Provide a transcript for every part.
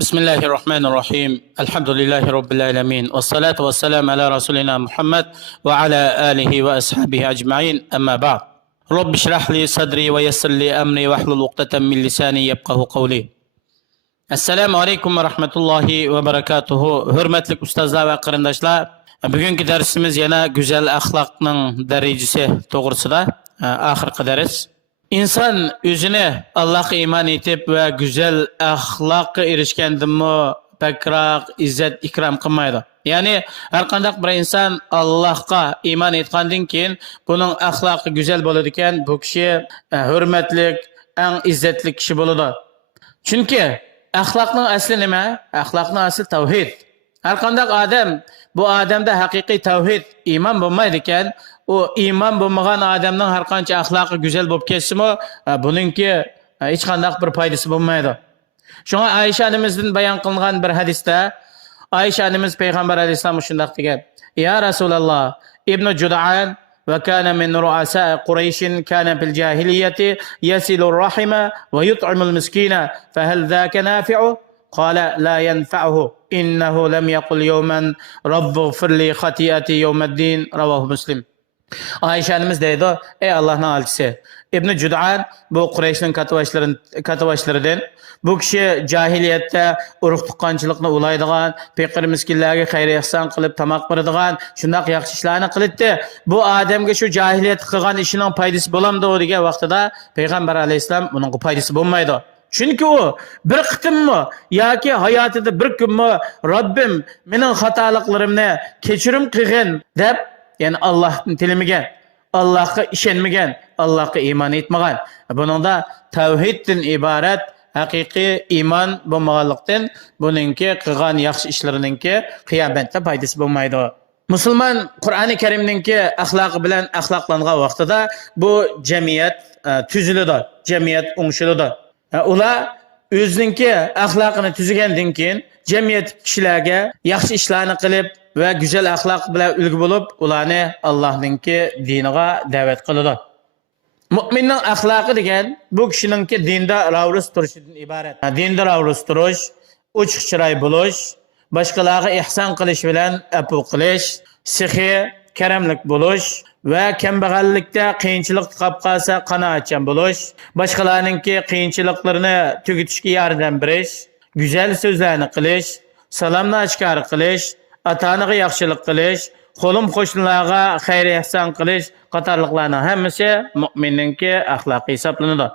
بسم الله الرحمن الرحيم الحمد لله رب العالمين والصلاة والسلام على رسولنا محمد وعلى آله وأصحابه أجمعين أما بعد رب اشرح لي صدري ويسر لي أمري واحلل عقدة من لساني يفقه قولي Assalamu alaikum ve rahmetullahi ve berekatuhu. Hürmetli ustazlar ve qarindoshlar, bugünkü dersimiz yana güzel ahlakның derecesi doğrusida ahirki ders. İnsan özüne Allah'a iman etip ve güzel ahlakka erişkendimi pekrak izzet ikram kılmaydı. Yani her kandak bir insan Allah'a iman etkandan keyin bunun ahlakı güzel boladiken bu kişi hürmetlik, en izzetli kişi boladı. Çünkü ahlakның asli nima? Ahlakның asli tavhid. Har qanday odam bu odamda haqiqiy tavhid, iymon bo'lmaydi ekan, u iymon bo'lmagan odamning har qancha axloqi go'zal bo'lib ketsimi, buningki hech qanday bir foydasi bo'lmaydi. Shunga Aisha onamizdan bayon qilingan bir hadisda Aisha onamiz payg'ambar alayhisalom shunday degan: "Ya Rasululloh, Ibn Jud'an وكان من رؤساء قريش كان في الجاهلية يصل الرحم ويطعم المسكين فهل ذاك نافع؟ قال لا ينفعه إنه لم يقل يوما رب اغفر لي خطيئتي يوم الدين." رواه مسلم. Ayşe annemiz deydi: "Ey Allah'ın elçisi, İbn Cud'an bu Kureyş'in katıvaşlarından. Bu kişi cahiliyette urug' tuqqanchilikni ulaydigan, faqir miskinlarga xayr ihson qilib tamoq beradigan, shundoq yaxshi ishlarni qilibdi. Bu odamga shu jahiliyat qilgan ishining foydasi bo'lamdi degan vaqtida payg'ambar alayhissalom buning foydasi bo'lmaydi. Chunki u bir qitimmi yoki hayotida bir kunmi Robbim mening xatoliklarimni kechirim qilgin deb, ya'ni Allohni tilamagan, Allohga ishonmagan, Allohga iymon etmagan. Buningda tavhiddan iborat haqiqiy iymon bo'lmaganlikdan buningki qilgan yaxshi ishlarininki qiyomatda foydasi bo'lmaydi. Musulmon Qur'oni Karimninki axloqi bilan axloqlangan vaqtida bu jamiyat tuziladi, jamiyat o'ngshiladi. Ular o'zininki axloqini tuzigandan keyin jamiyat kishilarga yaxshi ishlarni qilib ve güzel ahlak bilan ulgu bo'lib, ularni Allohninki diniga da'vat qiladi. Mu'minning axloqi degan bu kishiningki dinda ravlus turishidan iborat. Dinda ravlus turish, ochiq chiroy bo'lish, boshqalarga ihson qilish bilan afu qilish, sihi, karamlik bo'lish ve kambag'allikda qiyinchilik qolib qolsa qanoatchan bo'lish, boshqalarningki qiyinchiliklarini tugitishga yordam berish, güzel so'zlarni qilish, salomni oshkor qilish, ata-onaga yaxshilik qilish, qo'lim qo'shnilarga xayr ihson qilish qatorliqlarning hammasi mu'minninki axloqi hisoblanadi.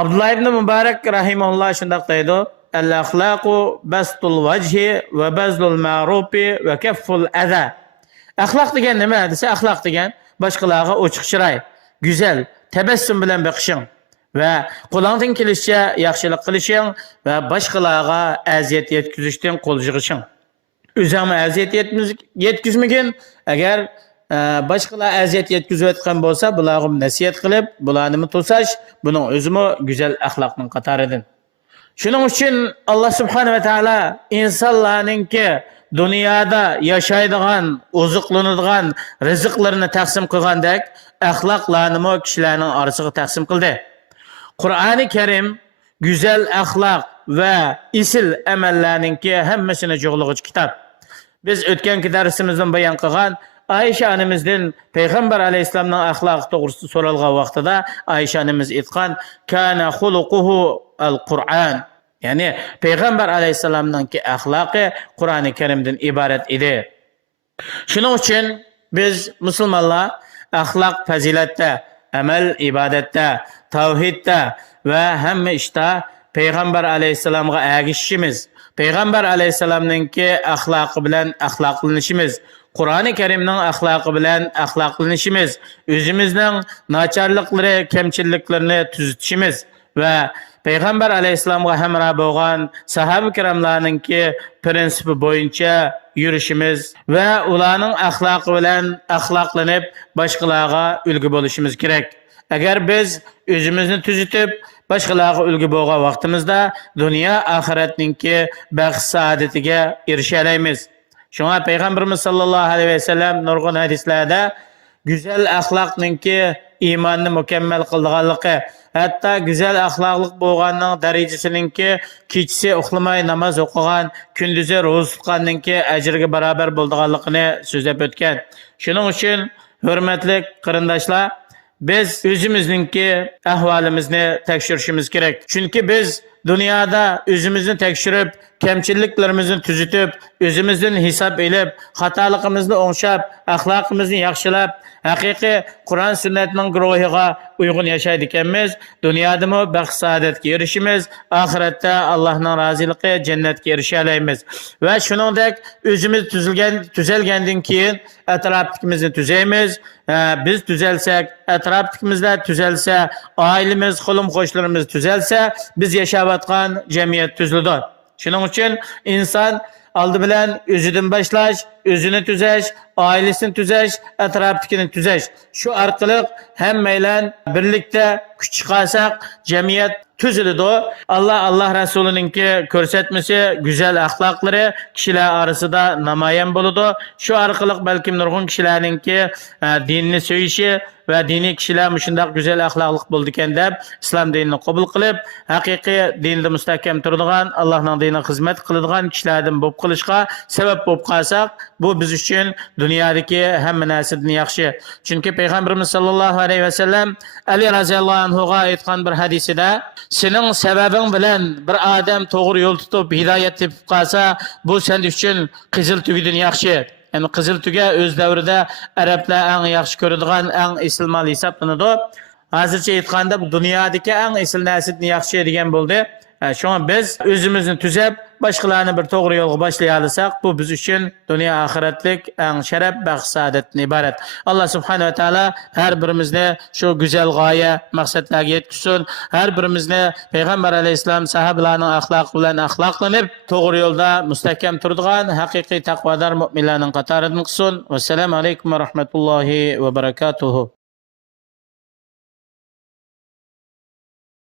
Abdullah ibn Mubarak rahimahulloh shunday deydi: "Al-axlaqu bastul vajhi va bazlul ma'rufi va kafful adha." Axloq degan nima desa, axloq degan boshqalarga ochiq chiroy, go'zal, tabassum bilan boqishing va qo'lingdan kelishicha yaxshilik qilishing va boshqalarga aziyat yetkazishdan qo'l yig'ishing. Özüme aziyet yetkizmegin, agar boshqalar aziyat yetkazayotgan bo'lsa, bularga nasihat qilib, bularni to'sash, buning o'zimi go'zal axloqning qatoridan. Shuning uchun Alloh subhanahu va taolo insonlarningki dunyoda yashaydigan, oziqlanadigan rizqlarini taqsim qilgandek, axloqlarni kishilarning orasiga taqsim qildi. Qur'oni Karim güzel axloq ve isil amallarninki hammasini jo'g'lig'ich kitob. Biz o'tganki darsimizdan bayon qilgan Ayşe onamizdan payg'ambar alayhissalomning axloqi to'g'risida so'ralgan vaqtida Ayşe onamiz aytgan: "Kana xuluquhu al-Qur'an." Ya'ni payg'ambar alayhissalomning axloqi Qur'oni Karimdan iborat edi. Shuning uchun biz musulmonlar axloq fazilatda, amal ibodatda, tavhidda ve hamma ishda Peygamber aleyhisselam'a ergişişimiz, Peygamber aleyhisselam'ınki ahlakı bilen ahlaklanışımız, Kur'an-ı Kerim'nin ahlakı bilen ahlaklanışımız, özümüzün naçarlıkları, kemçilliklerini tüzütüşümüz ve Peygamber aleyhisselam'a hemrah boğan sahabe-i kiramlarınki prensibi boyunca yürüyüşümüz ve ulanın ahlakı bilen ahlaklanıp başkalarına ülgü buluşumuz gerek. Eğer biz özümüzü tüzütüp boshqalarga ulgu bo'lgan vaqtimizda dunyo oxiratninki baxt saodatiga erisha olamiz. Shunga payg'ambarimiz sollallohu alayhi vasallam nurg'un hadislarda go'zal axloqninki iymonni mukammal qilganligi hatto go'zal axloqliq bo'lganning darajasininki kechasi uxlamay namoz o'qigan, kunduzi ro'za tutganninki ajriga barobar bo'lganligini so'zlab o'tgan. Shuning uchun hurmatli qarindoshlar, biz o'zimizningki ahvolimizni tekshirishimiz kerak. Chunki biz dunyoda o'zimizni tekshirib, kamchiliklarimizni tuzitib, o'zimizdan hisob elib, xatoligimizni o'ngshab, axloqimizni yaxshilab, haqiqiy Qur'on sunnatning ruhiga uyg'un yashaydi ekanmiz. Dunyodami baxt saodatga erishimiz, oxiratda Allohning roziligi, jannatga erisha olamiz. Va shuningdek o'zimiz tuzalgandan keyin atrofimizni tuzaymiz. Biz tuzalsak, atrofimizda tuzalsa, oilamiz, qo'lim-qo'shlarimiz tuzalsa, biz yashayotgan jamiyat tuziladi. Shuning uchun inson oldi bilan o'zidan boshlash, o'zini tuzash, oilasini tuzash, atrofini tuzash. Shu orqali hammaylar birlikda kuch chiqarsak, jamiyat tuziladi. Alloh rasulininki ko'rsatmasi, go'zal axloqlari kishilar orasida namoyon bo'ladi. Shu orqali balkim nurg'un kishilarninki dinni so'yishi va diniy kishilar shunday go'zal axloqliq bo'ldi ekan deb islom dinini qabul qilib, haqiqiy dinda mustahkam turadigan, Allohning dinini xizmat qiladigan kishilardan bo'lib qilishga sabab bo'lib qolsak, bu biz uchun dunyodagi hamma narsadan yaxshi. Chunki payg'ambarimiz sollallohu alayhi vasallam Ali roziyallohu anhuga aytgan bir hadisida, sening sababing bilan bir odam to'g'ri yo'l tutib, hidoyat topib qolsa, bu sen uchun qizil tugidan yaxshi. Yani qizil tuga o'z davrida arablar eng yaxshi ko'radigan eng asl mal hisoblanadi. Hozircha aytganda bu dunyodagi eng asl narsadan yaxshi degan bo'ldi. Shunga biz o'zimizni tuzab, boshqalarni bir to'g'ri yo'lga boshlay olsak, bu biz uchun dunyo oxiratlik eng sharaf, baxt, saodatdan iborat. Alloh subhanahu va taolo har birimizni shu go'zal g'oya, maqsadlarga yetkazsin. Har birimizni payg'ambar alayhisalom sahobalarning axloqi bilan axloqlanib, to'g'ri yo'lda mustahkam turadigan haqiqiy taqvodor mu'minlarning qatoridan qilsin. Assalomu alaykum va rahmatullohi va barakatuh.